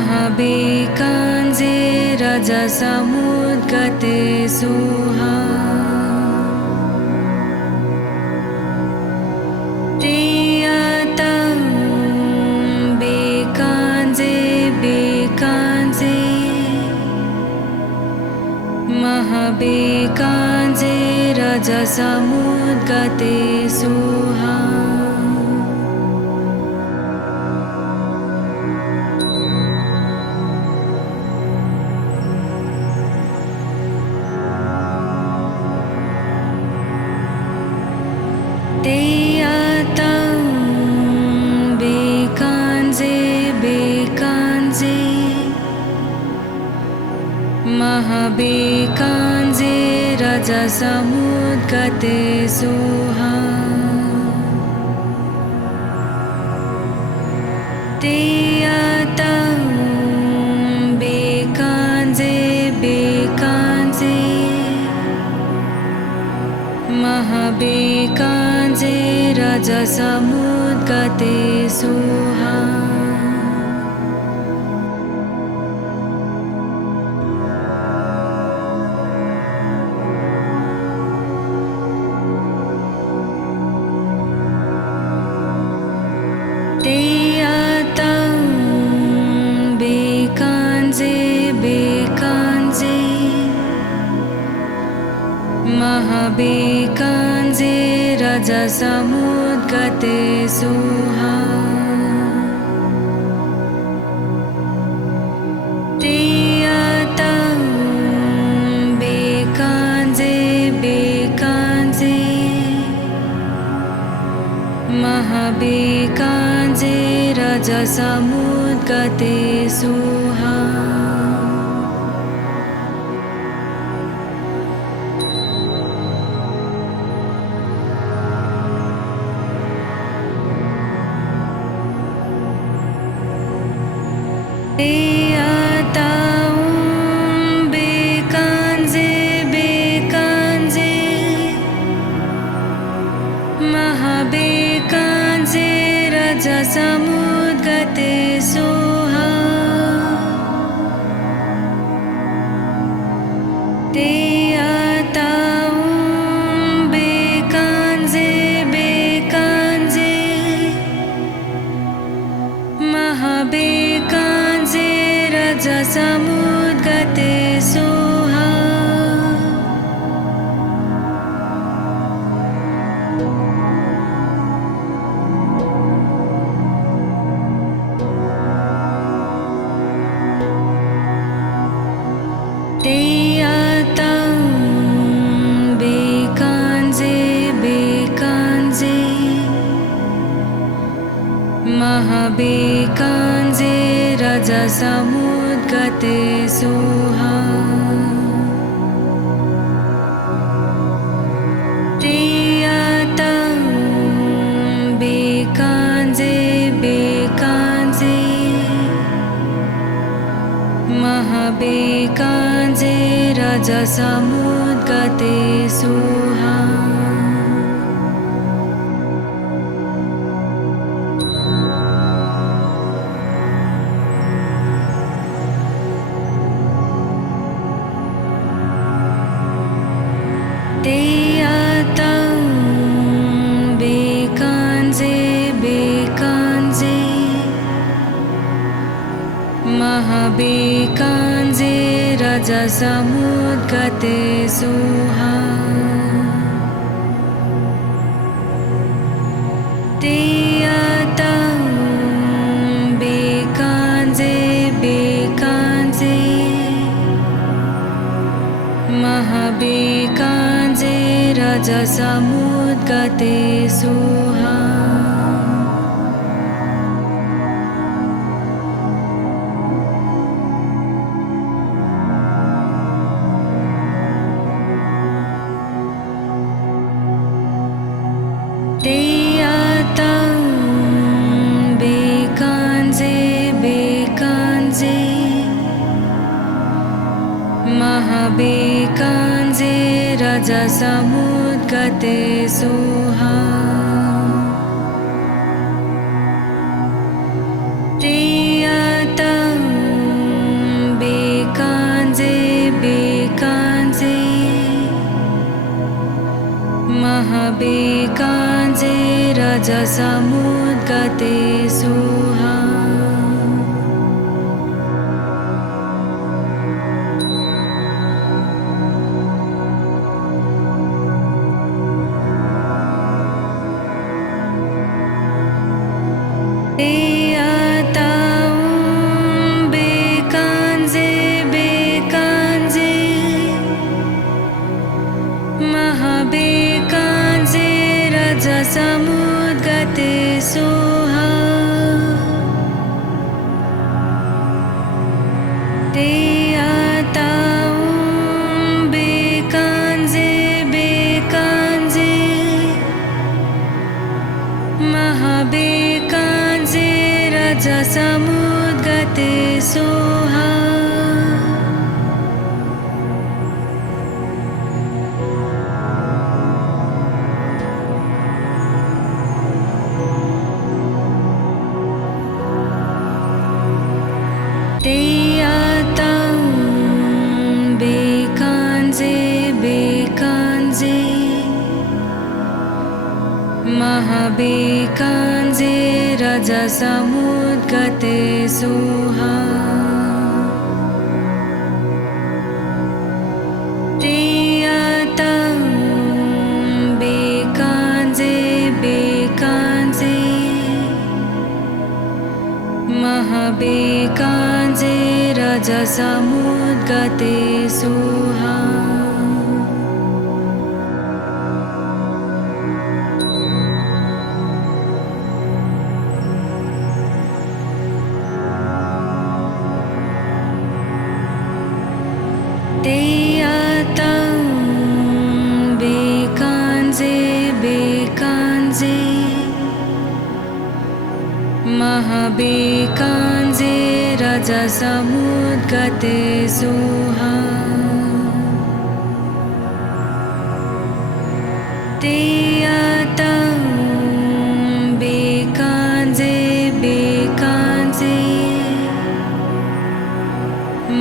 महाबेकाञ्जे रजसमुद्गते सुहा तेयतं बेकाञ्जे बेकाञ्जे महाबेकाञ्जे रजसमुद्गते सुहा तेयतं बेकाञ्जे बेकाञ्जे महाबेकाञ्जे रजसमुद्गते सुहा तेयतं बेकाञ्जे बेकाञ्जे महाबेकाञ्जे रजसमुद्गते सुहा तेयतं बेकाञ्जे बेकाञ्जे महाबेकाञ्जे रजसमुद्गते सुहा तेयतं बेकाञ्जे बेकाञ्जे महाबेकाञ्जे रजसमुद्गते सुहा तेयतं बेकाञ्जे बेकाञ्जे महाबेकाञ्जे रजसमुद्गते सुहा तेयतं बेकाञ्जे बेकाञ्जे महाबेकाञ्जे रजसमुद्गते सुहा तेयतं बेकाञ्जे बेकाञ्जे महाबेकाञ्जे रजसमुद्गते सुहा तेयतं बेकाञ्जे बेकाञ्जे महाबेकाञ्जे रजसमुद्गते सुहा तेयतं बेकाञ्जे बेकाञ्जे महाबेकाञ्जे रजसमुद्गते सुहा तेयतं बेकाञ्जे बेकाञ्जे महाबेकाञ्जे रजसमुद्गते सुहा तेयतं बेकाञ्जे बेकाञ्जे महाबेकाञ्जे रजसमुद्गते सुहा तेयतं महाबेकाञ्जे रजसमुद्गते सुहा समुद्गते सोहा ते आताऊं बेकांजे बेकांजे महाबेकांजे रजसमुद्गते सोहा महाबेकांजे रजसमुद्गते सोहा ते आताऊं बेकांजे बेकांजे महाबेकांजे रजसमुद्गते सोहा ते आताऊं बेकांजे बेकांजे महाबेकांजे रजसमुद्गते सोहा ते आताऊं बेकांजे बेकांजे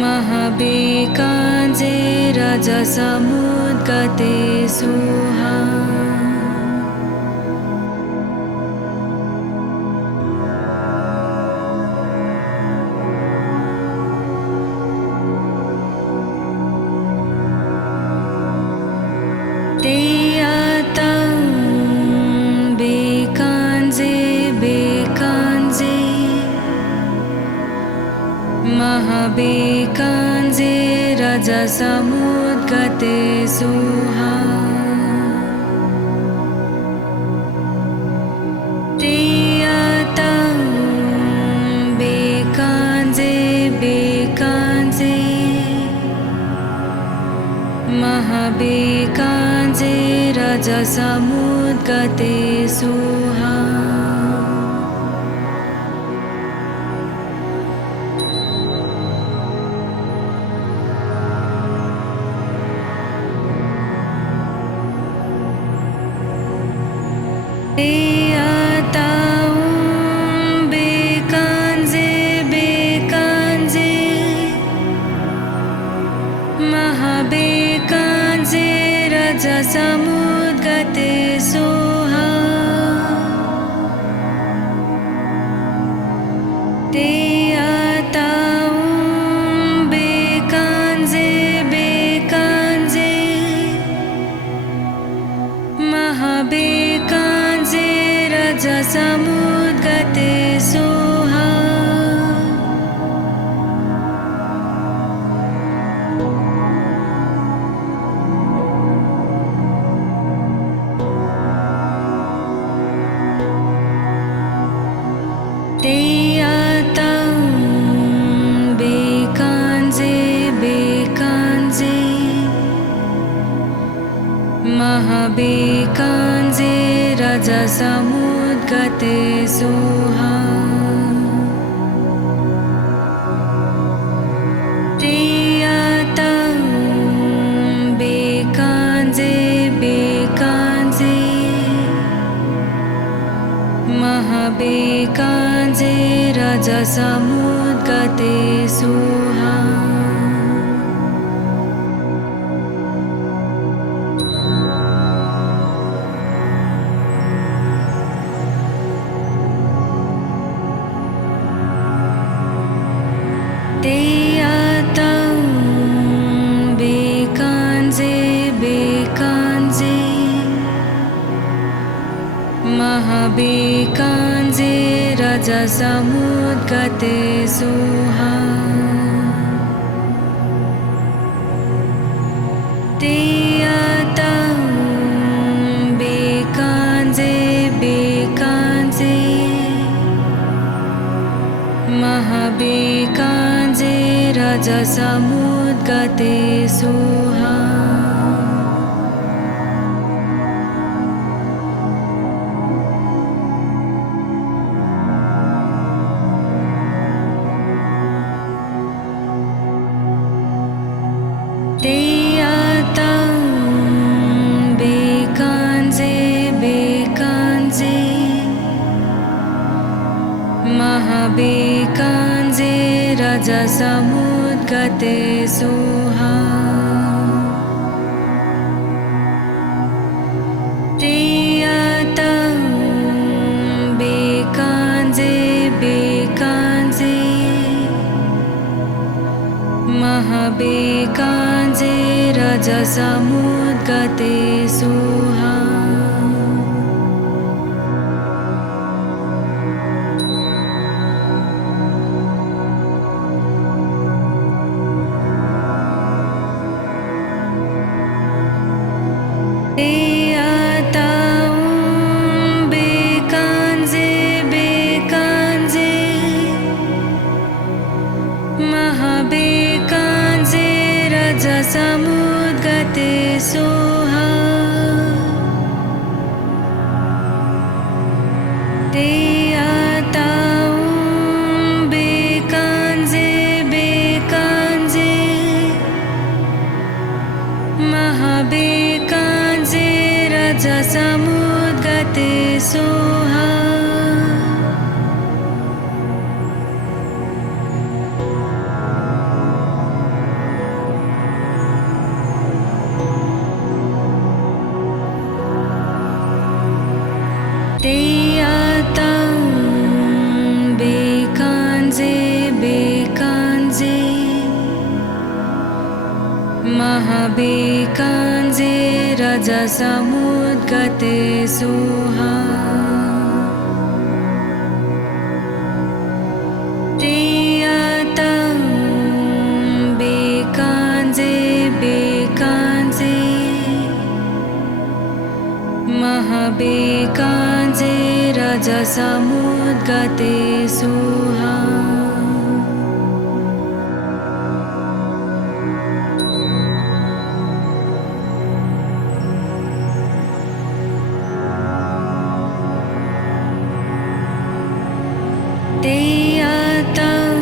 महाबेकांजे रजसमुद्गते सोहा ते आताऊं बेकांजे बेकांजे महाबेकांजे रजसमुद्गते सोहा ते आताऊं बेकांजे बेकांजे महाबेकांजे रजसमुद्गते सोहा ते आताऊं बेकांजे बेकांजे महाबेकांजे रजसमुद्गते सोहा ते आताऊं बेकांजे बेकांजे महाबेकांजे रजसमुद्गते सोहा ते आताऊं बेकांजे बेकांजे महाबेकांजे रजसमुद्गते सोहा ते आताऊं बेकांजे बेकांजे महाबेकांजे रजसमुद्गते सोहा महाबेकाञ्जे रजसमुद्गते सोहा तेयतं बेकाञ्जे बेकाञ्जे महाबेकाञ्जे रजसमुद्गते सोहा तेयतं बेकाञ्जे बेकाञ्जे महाबेकाञ्जे रजसमुद्गते सोहा तेयतं बेकाञ्जे बेकाञ्जे महाबेकाञ्जे रजसमुद्गते सोहा तेयतं बेकाञ्जे बेकाञ्जे महाबेकाञ्जे रजसमुद्गते सोहा तेयतं बेकाञ्जे बेकाञ्जे महाबेकाञ्जे रजसमुद्गते सोहा तेयतं बेकाञ्जे बेकाञ्जे महाबेकाञ्जे रजसमुद्गते सोहा तेयतं बेकाञ्जे बेकाञ्जे महाबेकाञ्जे रजसमुद्गते सोहा तेयतं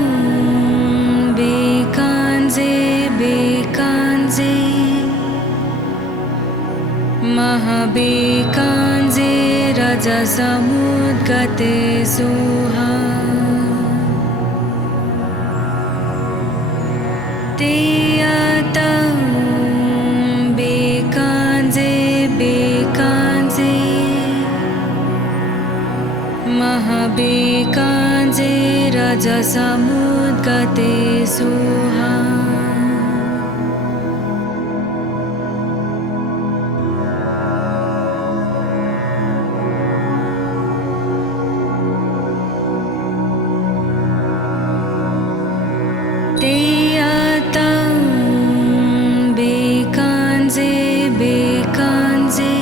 बेकाञ्जे बेकाञ्जे महाबेकाञ्जे रजसमुद्गते सोहा तेयतं बेकाञ्जे बेकाञ्जे महाबेकाञ्जे रजसमुद्गते सोहा तेयतं बेकाञ्जे बेकाञ्जे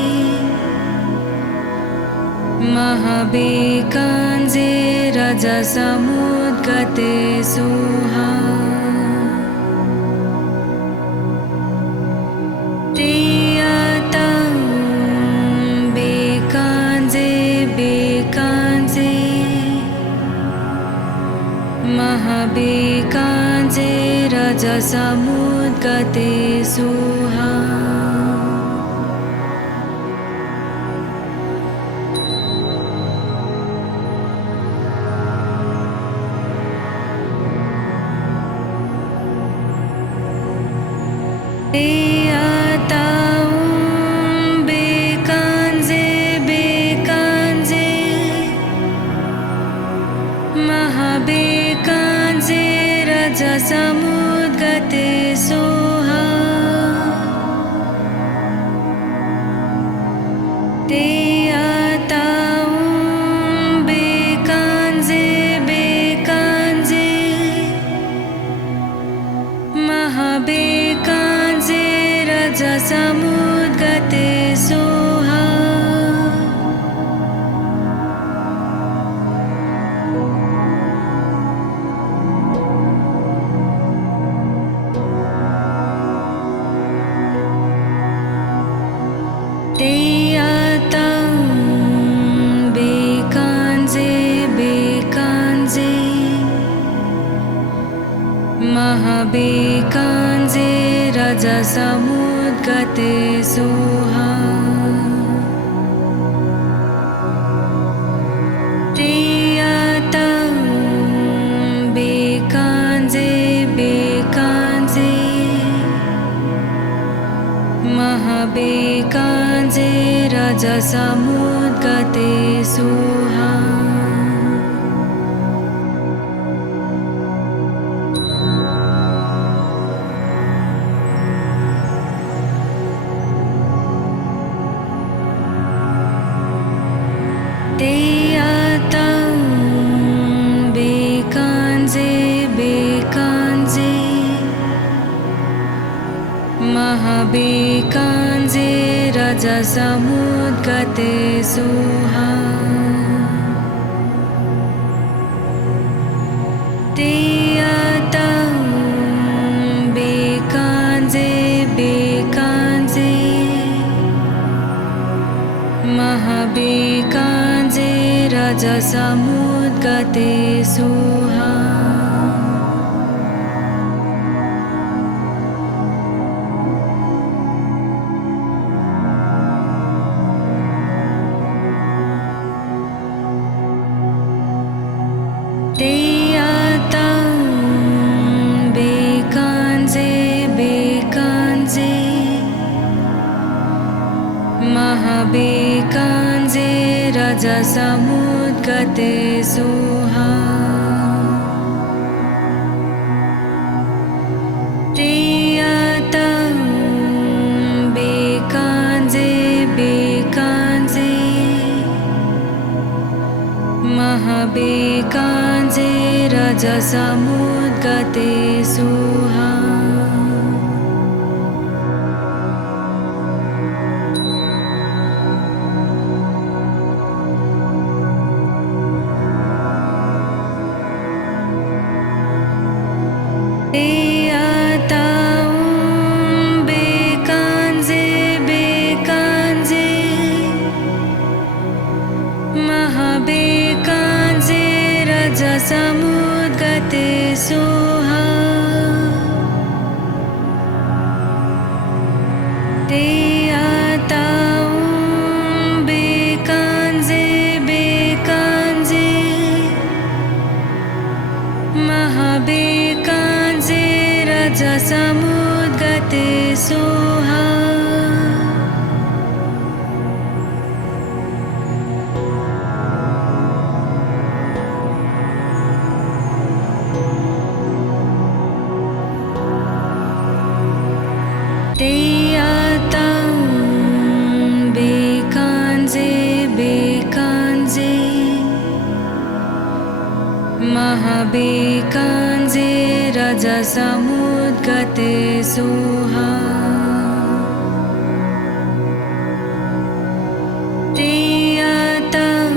महाबेकाञ्जे रजसमुद्गते सोहा तेयतं बेकाञ्जे बेकाञ्जे महाबेकाञ्जे रजसमुद्गते सोहा तेयतं बेकाञ्जे बेकाञ्जे महाबेकाञ्जे रजसमुद्गते सोहा तेयतं रजसमुद्गते सोहा तेयातं बेकांजे बेकांजे महाबेकांजे रजसमुद्गते सोहा तेयातं बेकांजे बेकांजे महाबेकांजे रजसमुद्गते सोहा तेयातं बेकांजे बेकांजे महाबेकांजे रजसमुद्गते सोहा तेयातं बेकांजे बेकांजे महाबेकांजे रजसमुद्गते सोहा तेयातं बेकांजे बेकांजे महाबेकांजे रजसमुद्गते सोहा तेयातं बेकांजे बेकांजे महाबेकांजे रजसमुद्गते सोहा तेयातं बेकांजे बेकांजे महाबेकांजे रजसमुद्गते सोहा तेयातं बेकांजे बेकांजे महाबेकांजे रजसमुद्गते सोहा तेयातं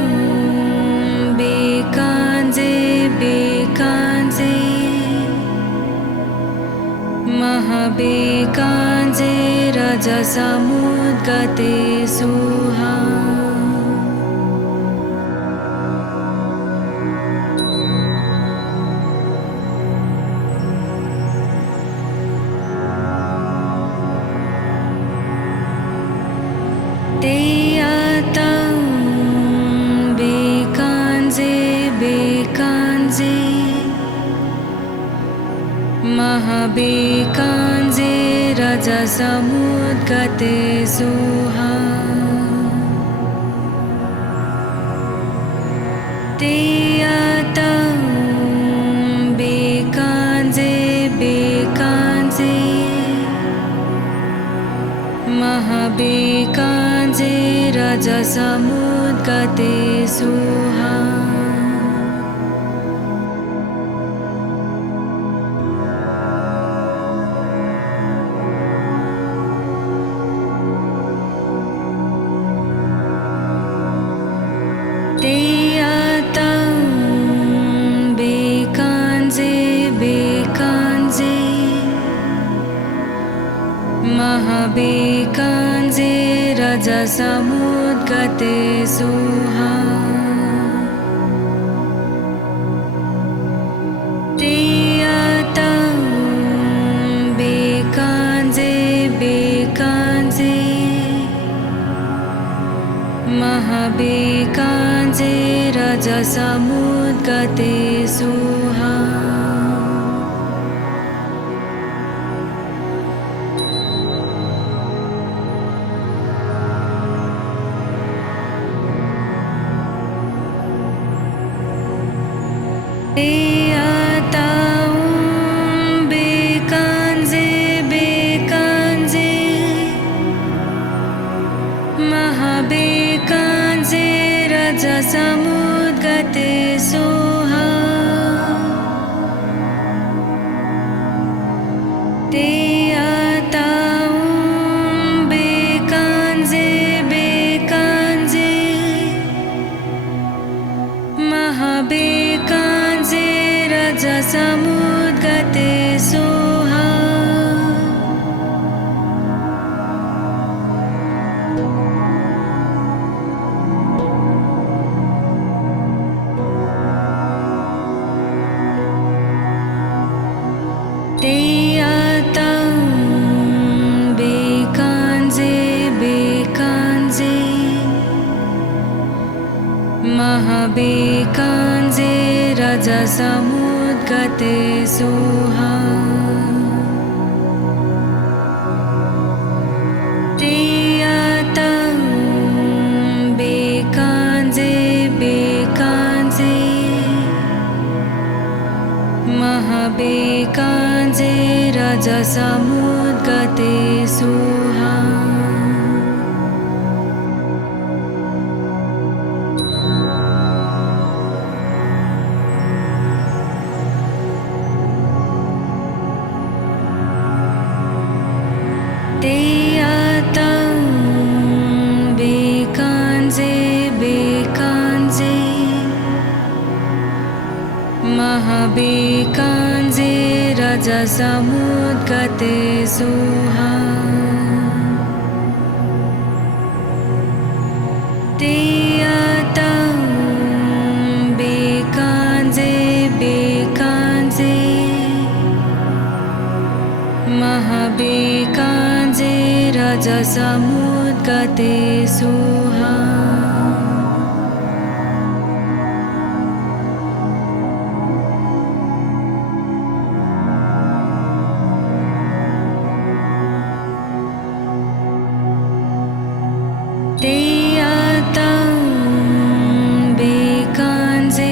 बेकांजे बेकांजे महाबेकांजे रजसमुद्गते सोहा तेयातं बेकांजे बेकांजे महाबेकांजे रजसमुद्गते सोहा तेयातं बेकांजे बेकांजे महाबेकांजे रजसमुद्गते सोहा तेयातं बेकांजे बेकांजे महाबेकांजे रजसमुद्गते सोहा तेयातं बेकांजे महाबेकाञ्जे रजसमुद्गते सुहा महाबेकाञ्जे रजसमुद्गते सुहा ते आतां बेकाञ्जे बेकाञ्जे महाबेकाञ्जे रजसमुद्गते सुहा ते आतां बेकाञ्जे बेकाञ्जे महाबेकाञ्जे रजसमुद्गते सुहा ते आतां बेकाञ्जे बेकाञ्जे महाबेकाञ्जे रजसमुद्गते सुहा ते आतां बेकाञ्जे बेकाञ्जे महाबेकाञ्जे रजसमुद्गते सुहा ते आतां बेकाञ्जे बेकाञ्जे महाबेकाञ्जे रजसमुद्गते सुहा ते आतां बेकाञ्जे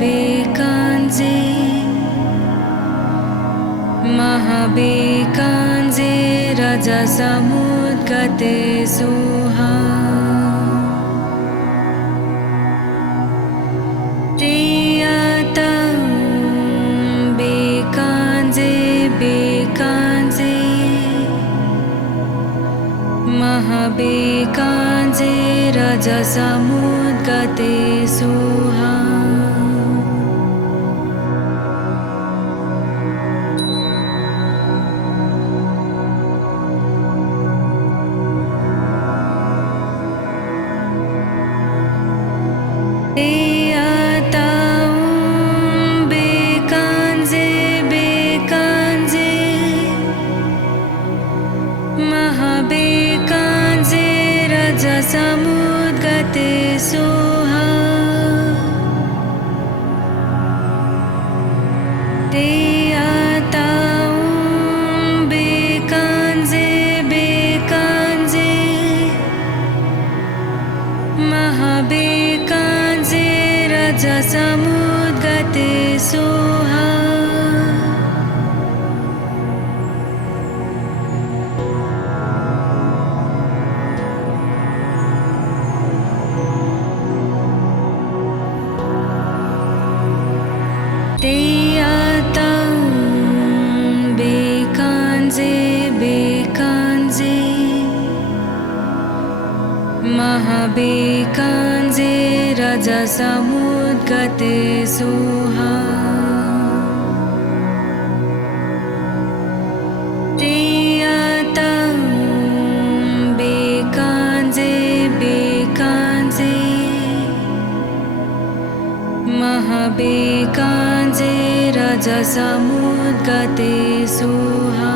बेकाञ्जे महाबेकाञ्जे रजसमुद्गते सुहा ते आतां बेकाञ्जे बेकाञ्जे महाबेकाञ्जे रजसमुद्गते सुहा ते आतां बेकाञ्जे बेकाञ्जे महाबेकाञ्जे रजसमुद्गते सुहा ते आतां बेकाञ्जे बेकाञ्जे महाबेकाञ्जे रजसमुद्गते सुहा ते आतां बेकाञ्जे बेकाञ्जे महाबेकाञ्जे रजसमुद्गते सुहा ते आतां बेकाञ्जे बेकाञ्जे महाबेकाञ्जे रजसमुद्गते सुहा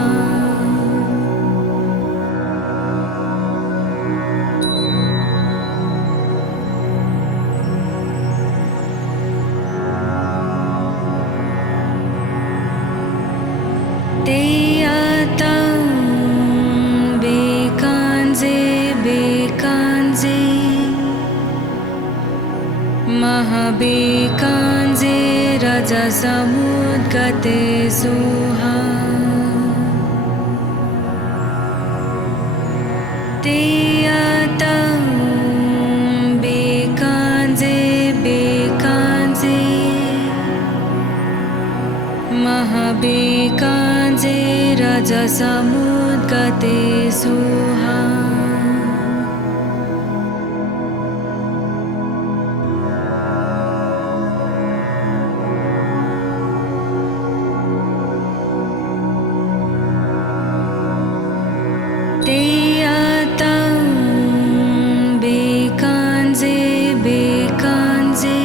महाबेकाञ्जे रजसमुद्गते सुहा तेयातं बेकाञ्जे बेकाञ्जे महाबेकाञ्जे रजसमुद्गते सुहा तेयातं बेकाञ्जे बेकाञ्जे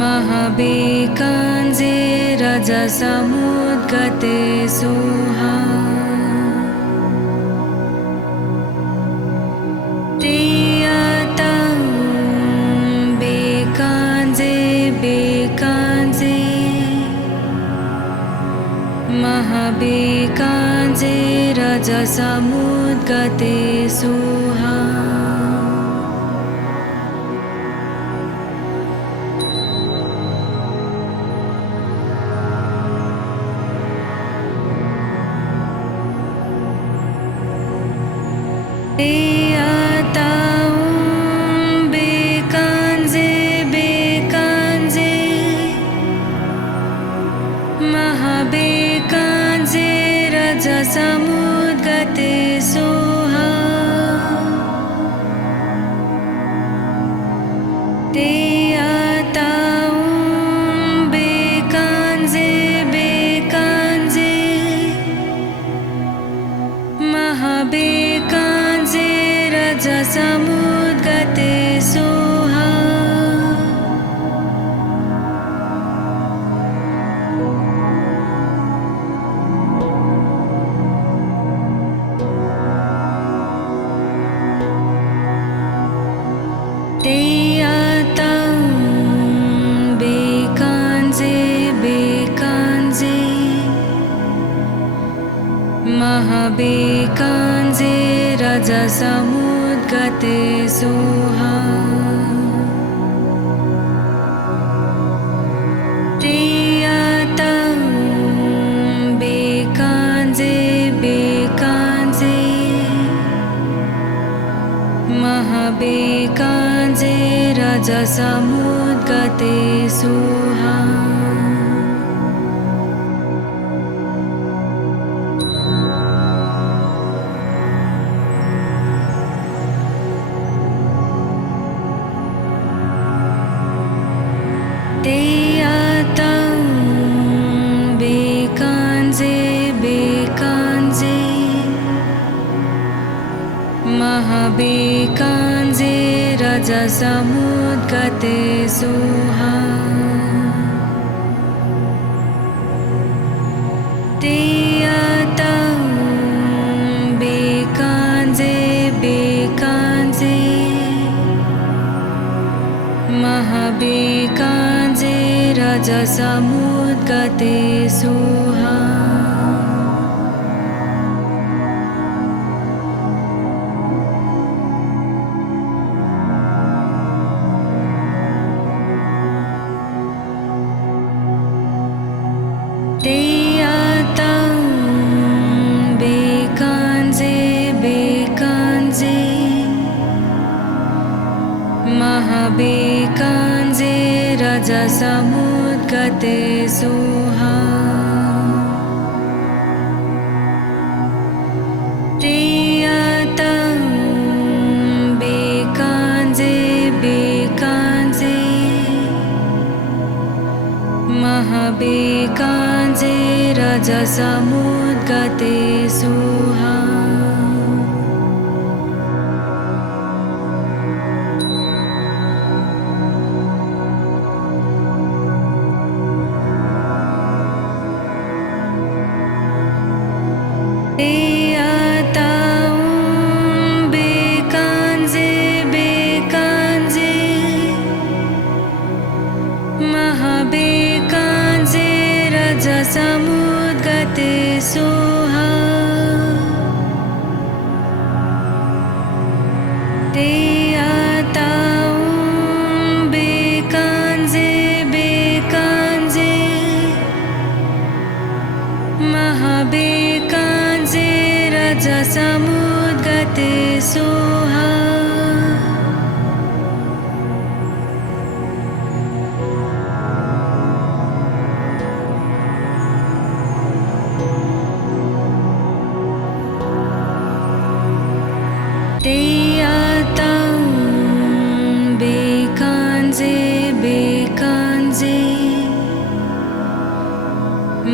महाबेकाञ्जे रजसमुद्गते सुहा तेयातं बेकाञ्जे बेकाञ्जे महाबेकाञ्जे रजसमुद्गते सुहा तेयातं बेकाञ्जे बेकाञ्जे महाबेकाञ्जे रजसमुद्गते सुहा तेयातं बेकाञ्जे बेकाञ्जे महाबेकाञ्जे रजसमुद्गते सुहा तेयातं बेकाञ्जे बेकाञ्जे महाबेकाञ्जे रजसमुद्गते सुहा तेयातं बेकाञ्जे बेकाञ्जे महाबेकाञ्जे रजसमुद्गते सुहा तेयातं बेकाञ्जे बेकाञ्जे महाबेकाञ्जे रजसमुद्गते सुहा तेयातं बेकाञ्जे बेकाञ्जे महाबेकाञ्जे रजसमुद्गते सुहा तेयातं बेकाञ्जे बेकाञ्जे महाबेकाञ्जे रजसमुद्गते सुहा तेयातं बेकाञ्जे बेकाञ्जे महाबेकाञ्जे रजसमुद्गते सुहा तेयातं बेकाञ्जे बेकाञ्जे महाबेकाञ्जे रजसमुद्गते सुहा तेयातं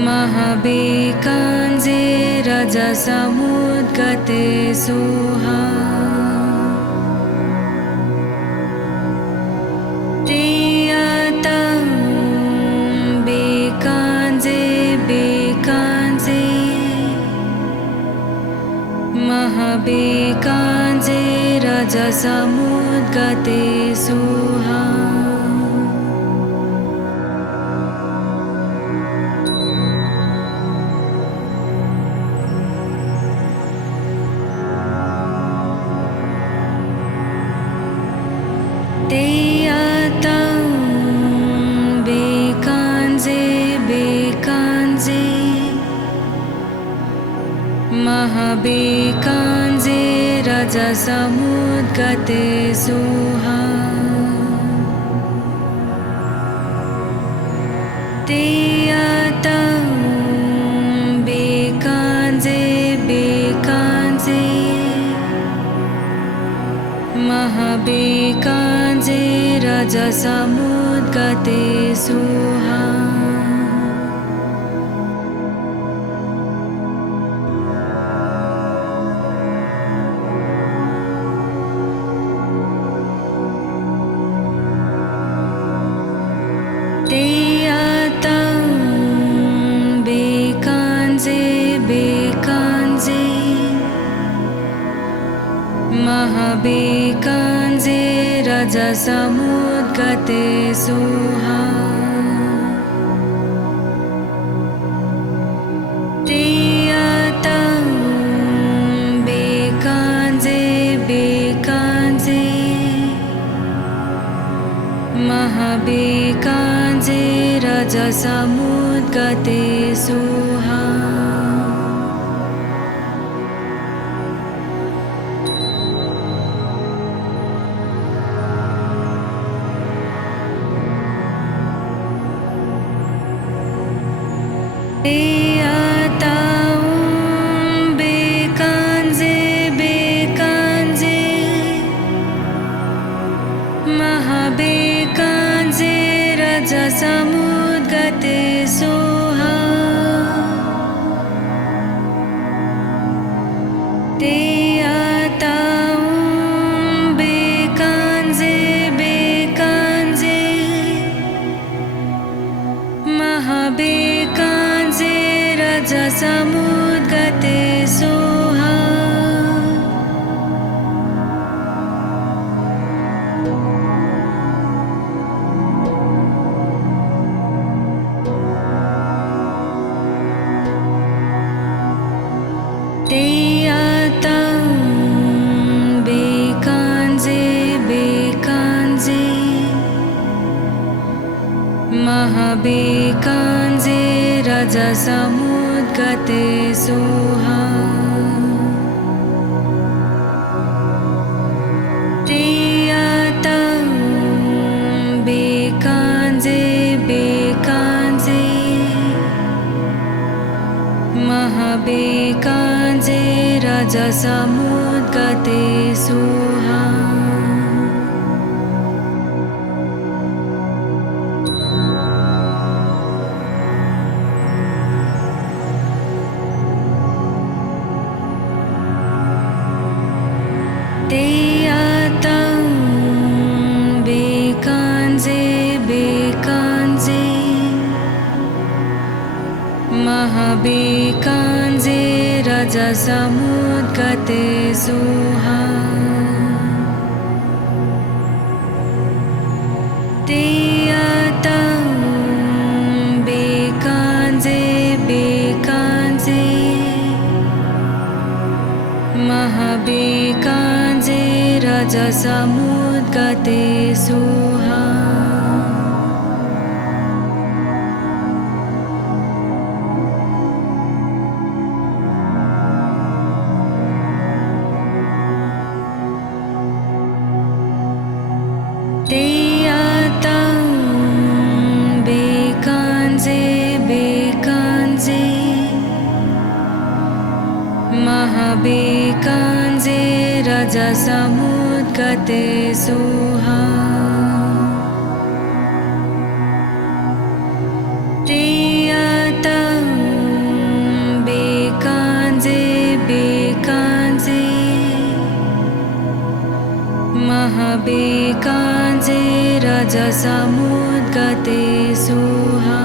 महाबेकाञ्जे रजसमुद्गते सोहा तेयातं बेकाञ्जे बेकाञ्जे महाबेकाञ्जे रजसमुद्गते सोहा तेयातं बेकाञ्जे बेकाञ्जे महाबेकाञ्जे रजसमुद्गते सोहा तेयातं बेकाञ्जे बेकाञ्जे महाबेकाञ्जे रजसमुद्गते सोहा तेयातं बेकाञ्जे बेकाञ्जे महाबेकाञ्जे रजसमुद्गते सोहा तेयातं बेकाञ्जे बेकाञ्जे महाबेकाञ्जे रजसमुद्गते सोहा तेयातं बेकाञ्जे बेकाञ्जे महाबेकाञ्जे रजसमुद्गते सोहा तेयातं बेकाञ्जे बेकाञ्जे महाबेकाञ्जे रजसमुद्गते सोहा तेयातं बेकाञ्जे बेकाञ्जे महाबेकाञ्जे रजसमुद्गते सोहा तेयातं बेकाञ्जे बेकाञ्जे महाबेकाञ्जे रजसमुद्गते सोहा तेयातं बेकाञ्जे बेकाञ्जे महाबेकाञ्जे रजसमुद्गते सोहा तेयातं बेकाञ्जे बेकाञ्जे महाबेकाञ्जे रजसमुद्गते सोहा तेयातं बेकाञ्जे बेकाञ्जे महाबेकाञ्जे रजसमुद्गते सोहा तेयातं महाबेकाञ्जे रजसमुद्गते सुहा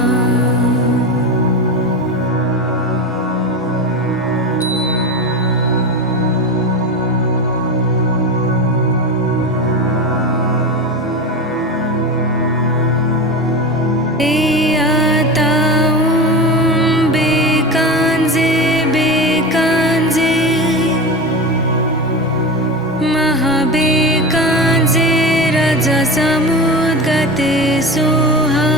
समुद्गते सुहा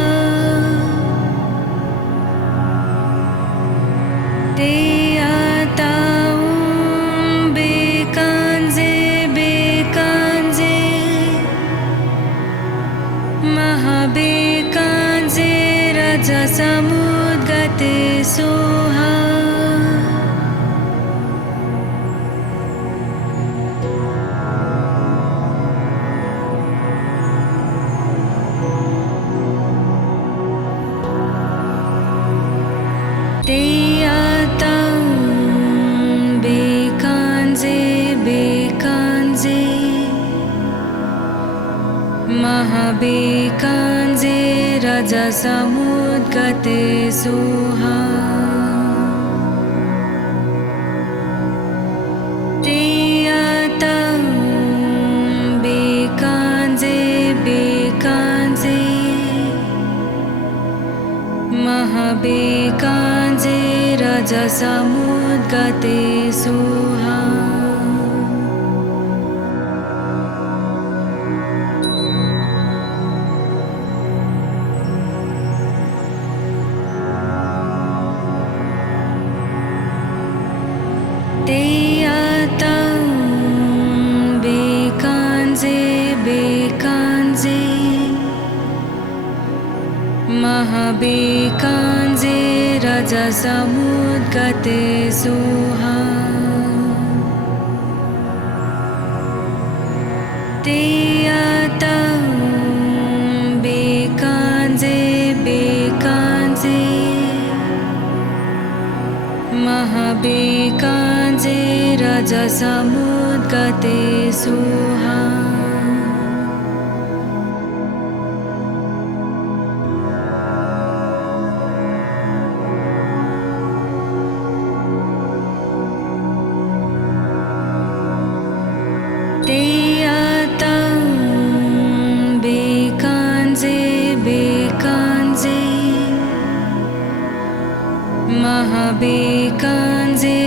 ते आताऊं बेकांजे बेकांजे महाबेकांजे रजसमुद्गते सुहा ते आताऊं बेकांजे बेकांजे महाबेकांजे रजसमुद्गते सुहा ते आताऊं बेकांजे बेकांजे महाबेकांजे रजसमुद्गते सुहा ते आताऊं बेकांजे बेकांजे महाबेकांजे रजसमुद्गते सुहा ते आताऊं बेकांजे बेकांजे महाबेकांजे रजसमुद्गते सुहा ते आताऊं बेकांजे बेकांजे महाबेकांजे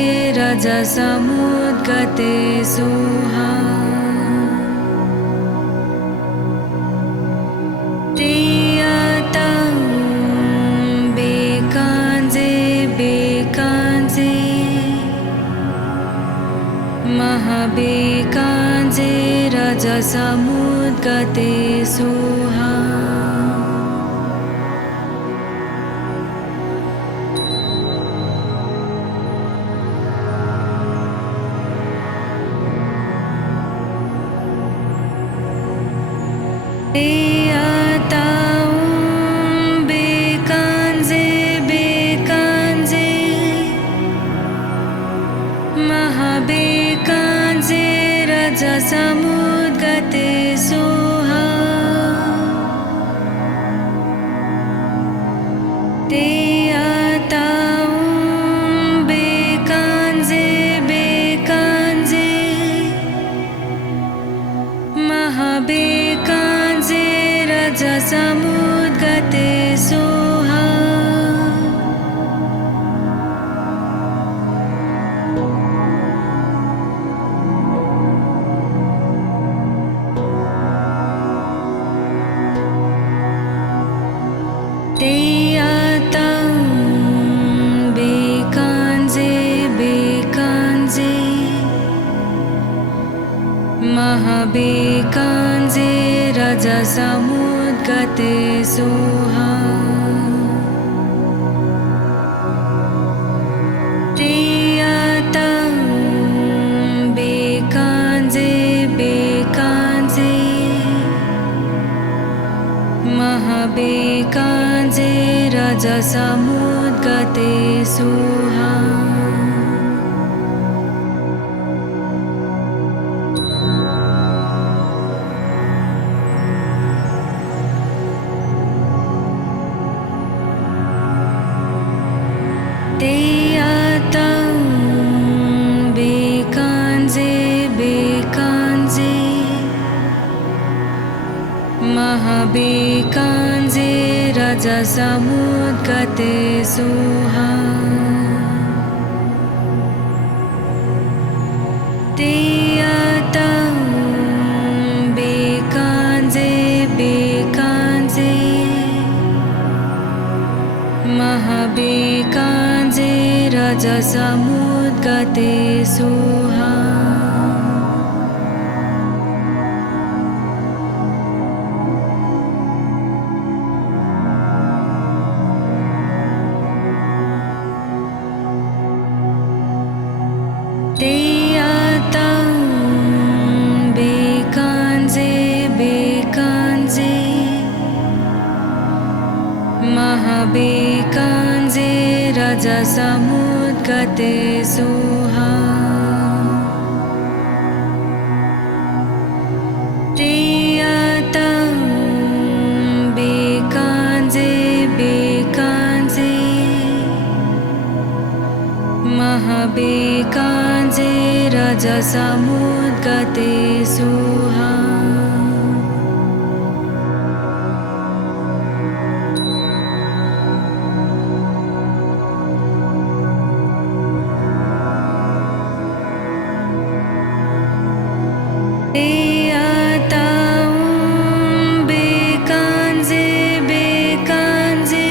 रजसमुद्गते सुहा ते आताऊं बेकांजे बेकांजे महाबेकांजे रजसमुद्गते सुहा ते आताऊं बेकांजे बेकांजे महाबेकांजे रजसमुद्गते सुहा ते आताऊं बेकांजे बेकांजे महाबेकांजे रजसमुद्गते सुहा ते आताऊं बेकांजे बेकांजे महाबेकांजे रजसमुद्गते सुहा ते आताऊं बेकांजे बेकांजे महाबेकांजे रजसमुद्गते सुहा महाबेकाञ्जे रजसमुद्गते सुहा तेयतं बेकाञ्जे बेकाञ्जे महाबेकाञ्जे रजसमुद्गते सुहा तेयतं बेकाञ्जे बेकाञ्जे महाबेकाञ्जे रजसमुद्गते सुहा तेयतं बेकाञ्जे बेकाञ्जे महाबेकाञ्जे रजसमुद्गते सुहा तेयतं बेकाञ्जे बेकाञ्जे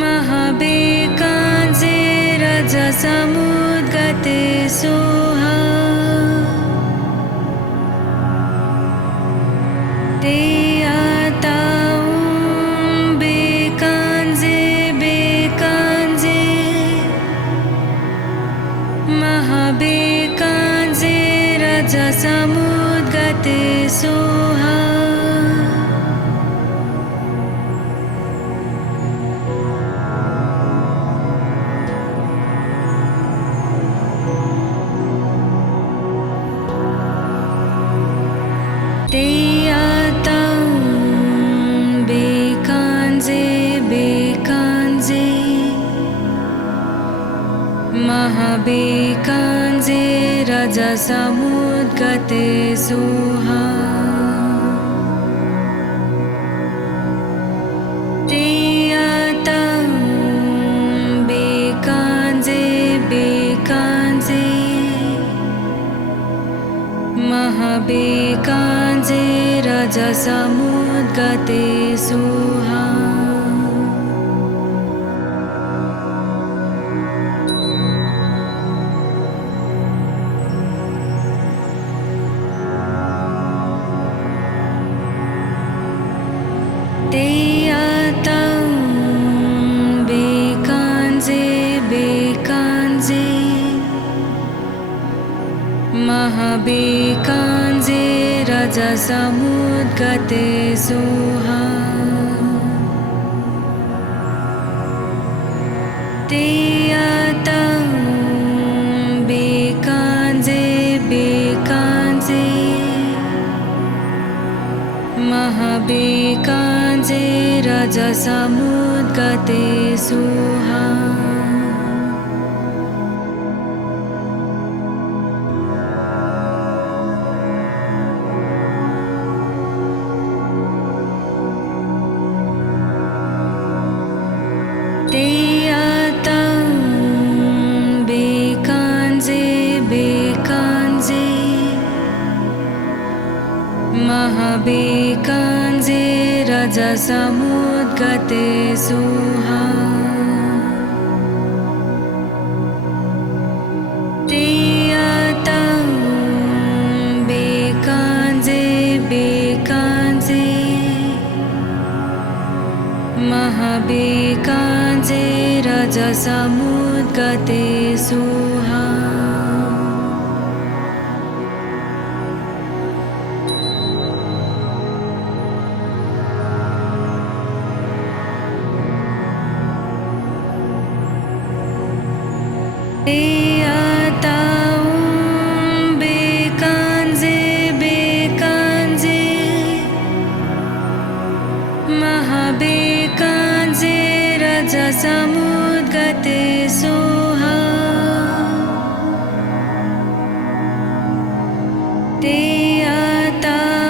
महाबेकाञ्जे रजसमुद्गते सुहा तेयतं बेकाञ्जे बेकाञ्जे महाबेकाञ्जे रजसमुद्गते सुहा तेयतं बेकाञ्जे बेकाञ्जे महाबेकाञ्जे रजसमुद्गते सुहा तेयतं बेकाञ्जे बेकाञ्जे महाबेकाञ्जे रजसमुद्गते सुहा तेयतं बेकाञ्जे बेकाञ्जे महाबेकाञ्जे रजसमुद्गते सुहा तेयतं बेकाञ्जे बेकाञ्जे महाबेकाञ्जे रजसमुद्गते सुहा तेयतं बेकाञ्जे बेकाञ्जे महाबेकाञ्जे रजसमुद्गते सुहा तेयतं बेकाञ्जे बेकाञ्जे महाबेकाञ्जे रजसमुद्गते सुहा तेयतं बेकाञ्जे बेकाञ्जे महाबेकाञ्जे रजसमुद्गते सुहा तेयतं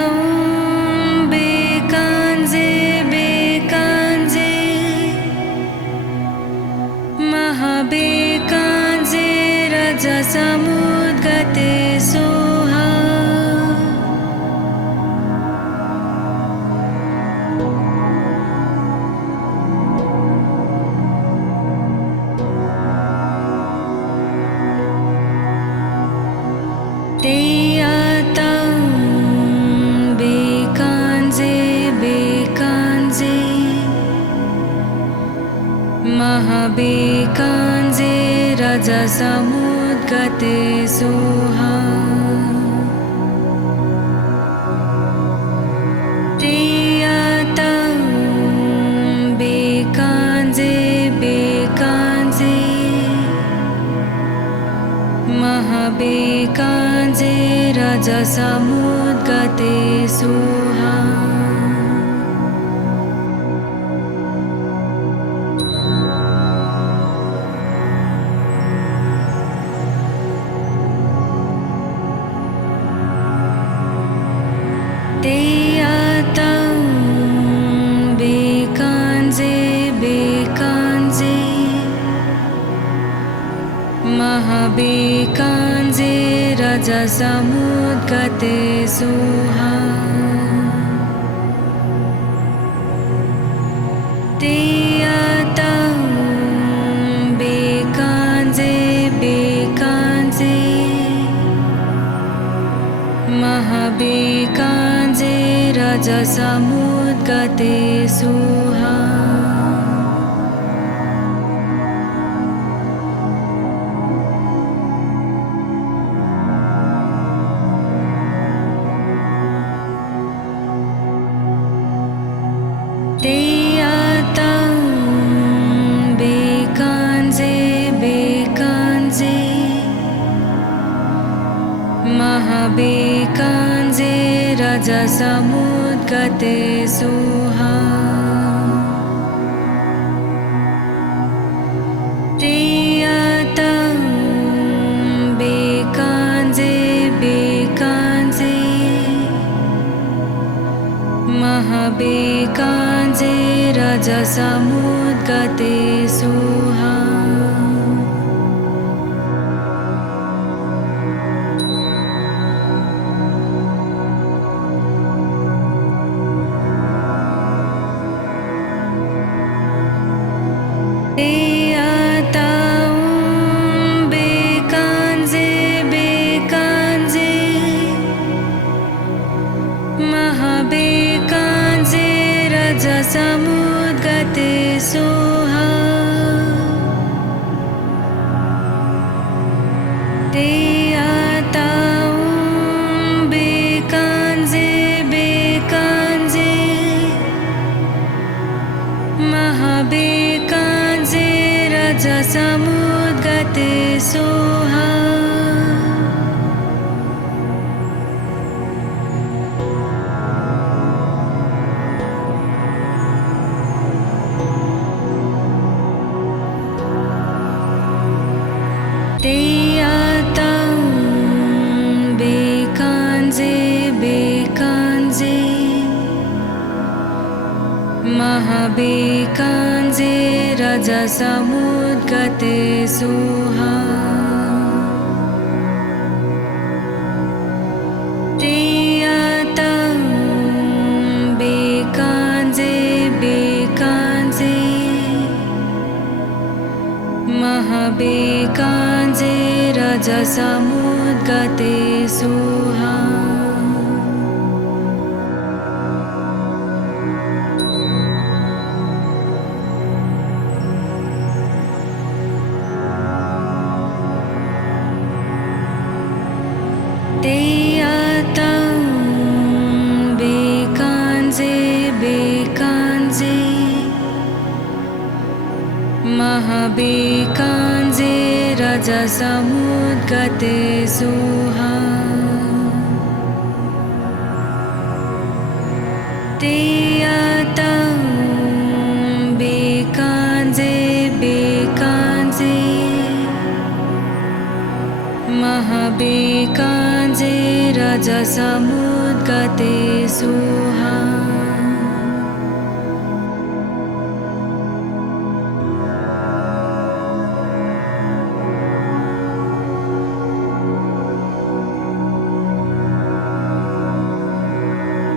रजसमुद्गते सोहा तेयातं बेकांजे बेकांजे महाबेकांजे रजसमुद्गते सोहा तेयातं बेकांजे बेकांजे महाबेकांजे रजसमुद्गते सोहा तेयातं बेकांजे बेकांजे महाबेकांजे रजसमुद्गते सोहा तेयातं बेकांजे बेकांजे महाबेकांजे रजसमुद्गते सोहा तेयातं बेकांजे बेकांजे महाबेकांजे रजसमुद्गते सोहा तेयातं बेकांजे बेकांजे महाबेकांजे रजसमुद्गते सोहा तेयातं बेकांजे बेकांजे महाबेकांजे रजसमुद्गते सोहा तेयातं बेकांजे बेकांजे महाबेकांजे रजसमुद्गते सोहा तेयातं बेकांजे बेकांजे महाबेकांजे रजसमुद्गते सोहा तेयातं बेकांजे बेकांजे महाबेकांजे रजसमुद्गते सोहा तेयातं बेकांजे बेकांजे महाबेकांजे रजसमुद्गते सोहा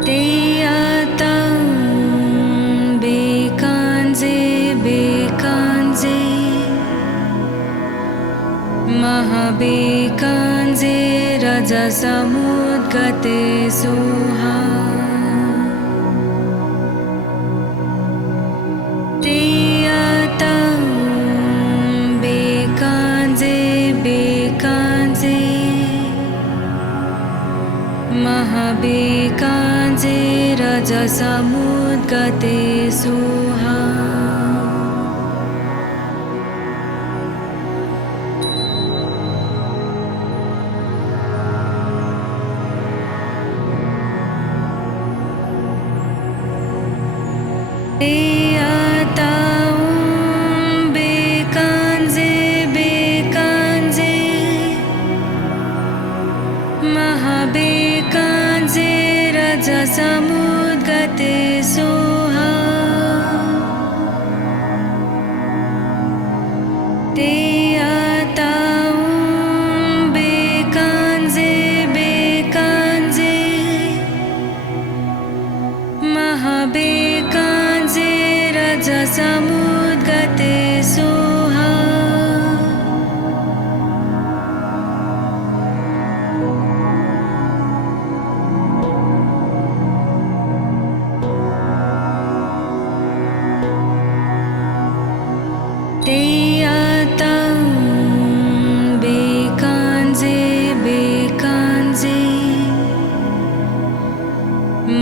तेयातं बेकांजे बेकांजे महाबेकांजे रजसमुद्गते सोहा तेयातं बेकांजे महाबेकाञ्जे रजसमुद्गते सुहा महाबेकाञ्जे रजसमुद्गते सुहा ते आतां बेकाञ्जे बेकाञ्जे महाबेकाञ्जे रजसमुद्गते सुहा ते आतां बेकाञ्जे बेकाञ्जे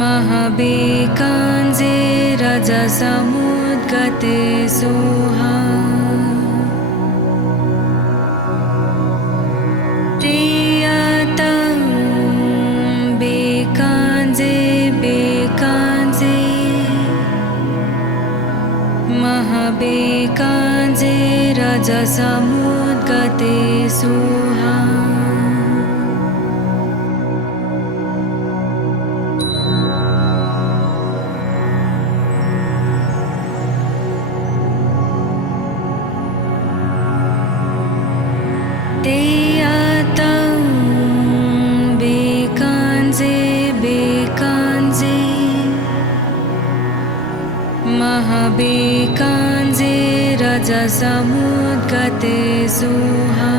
महाबेकाञ्जे रजसमुद्गते सुहा ते आतां बेकाञ्जे बेकाञ्जे महाबेकाञ्जे रजसमुद्गते सुहा ते आतां बेकाञ्जे बेकाञ्जे महाबेकाञ्जे रजसमुद्गते सुहा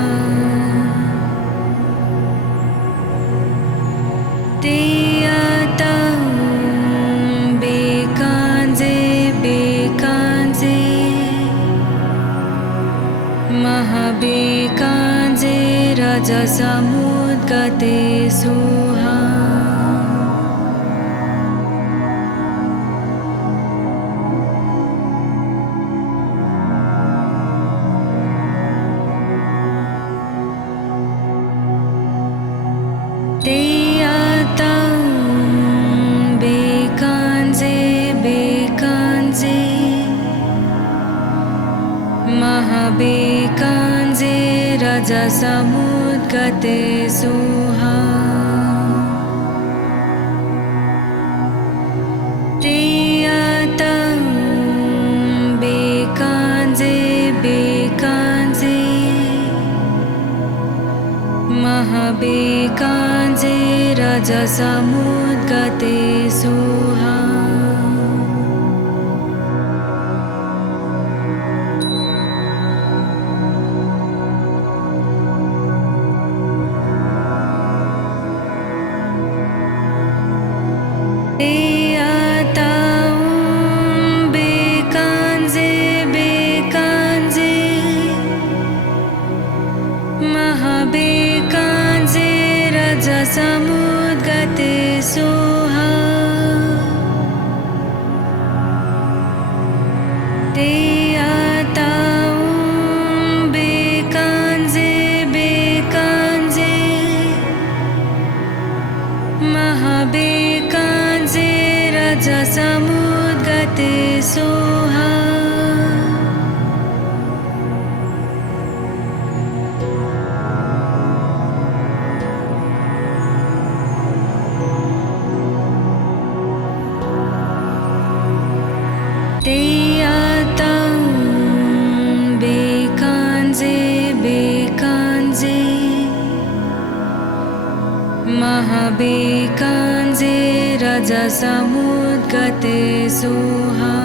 ते आतां बेकाञ्जे बेकाञ्जे महाबेकाञ्जे रजसमुद्गते सुहा ते आतां बेकाञ्जे बेकाञ्जे महाबेकाञ्जे रजसमुद्गते सुहा ते आतां बेकाञ्जे बेकाञ्जे महाबेकाञ्जे रजसमुद्गते सुहा ते आतां बेकाञ्जे बेकाञ्जे महाबेकाञ्जे रजसमुद्गते सुहा ते आतां बेकाञ्जे बेकाञ्जे महाबेकाञ्जे रजसमुद्गते सुहा ते आतां बेकाञ्जे बेकाञ्जे महाबेकाञ्जे रजसमुद्गते सुहा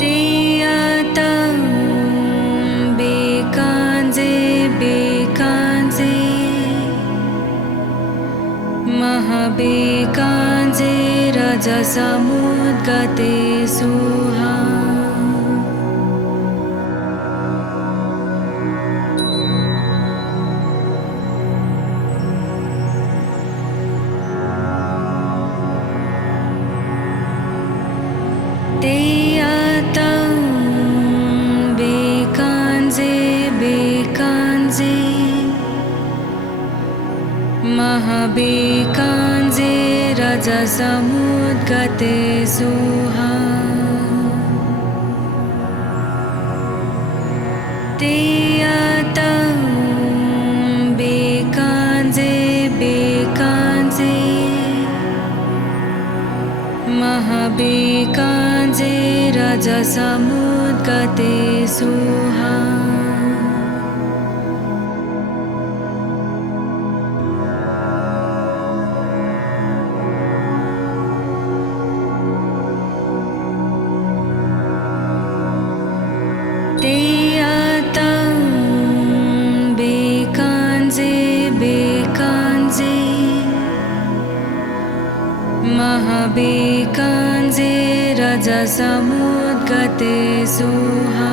ते आतां बेकाञ्जे बेकाञ्जे महाबेकाञ्जे रजसमुद्गते सुहा महाबेकाञ्जे रजसमुद्गते सुहा तेयतं बेकाञ्जे बेकाञ्जे महाबेकाञ्जे रजसमुद्गते सुहा तेयतं बेकाञ्जे बेकाञ्जे महाबेकाञ्जे रजसमुद्गते सुहा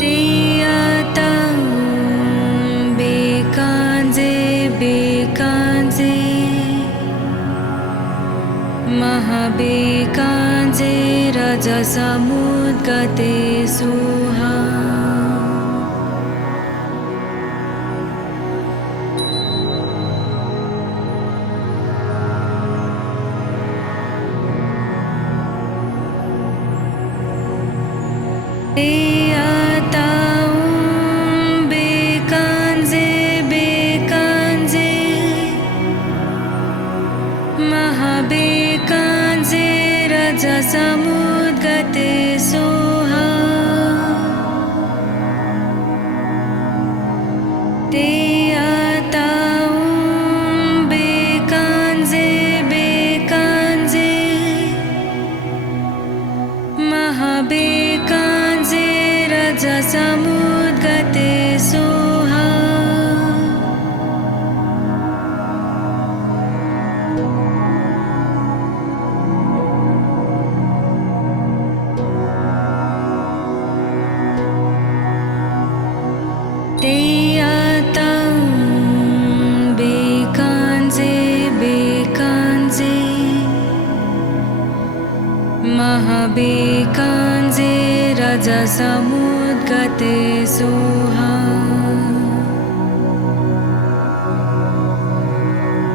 तेयतं बेकाञ्जे बेकाञ्जे महाबेकाञ्जे रजसमुद्गते सुहा तेयतं बेकाञ्जे बेकाञ्जे महाबेकाञ्जे रजसमुद्गते सुहा तेयतं बेकाञ्जे बेकाञ्जे महाबेकाञ्जे रजसमुद्गते सुहा तेयतं बेकाञ्जे बेकाञ्जे महाबेकाञ्जे रजसमुद्गते सुहा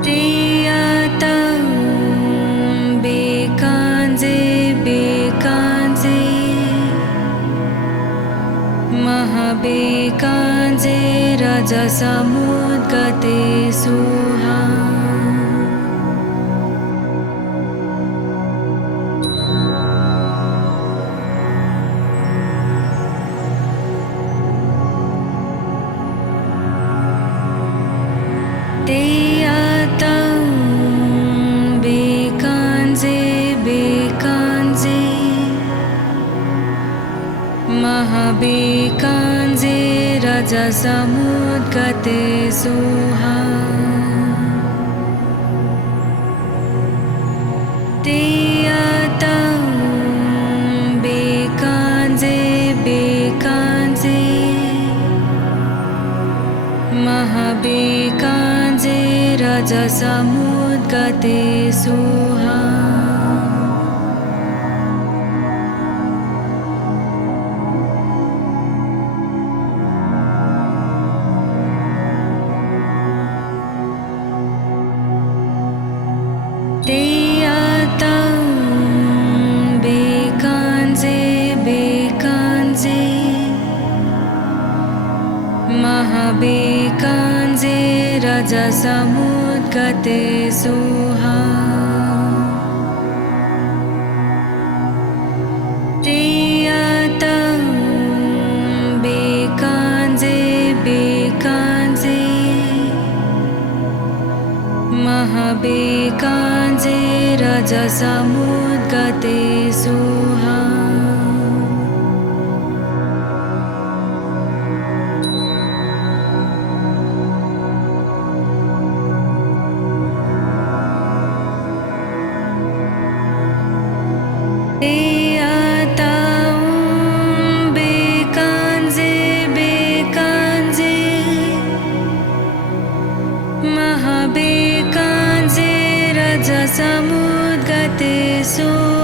तेयतं बेकाञ्जे बेकाञ्जे महाबेकाञ्जे रजसमुद्गते सुहा तेयतं बेकाञ्जे बेकाञ्जे महाबेकाञ्जे रजसमुद्गते सुहा तेयतं बेकाञ्जे बेकाञ्जे महाबेकाञ्जे रजसमुद्गते सुहा तेयतं बेकाञ्जे बेकाञ्जे महाबेकाञ्जे रजसमुद्गते सुहा तेयतं बेकाञ्जे बेकाञ्जे महाबेकाञ्जे रजसमुद्गते सुहा तेयतं बेकाञ्जे बेकाञ्जे महाबेकाञ्जे रजसमुद्गते सुहा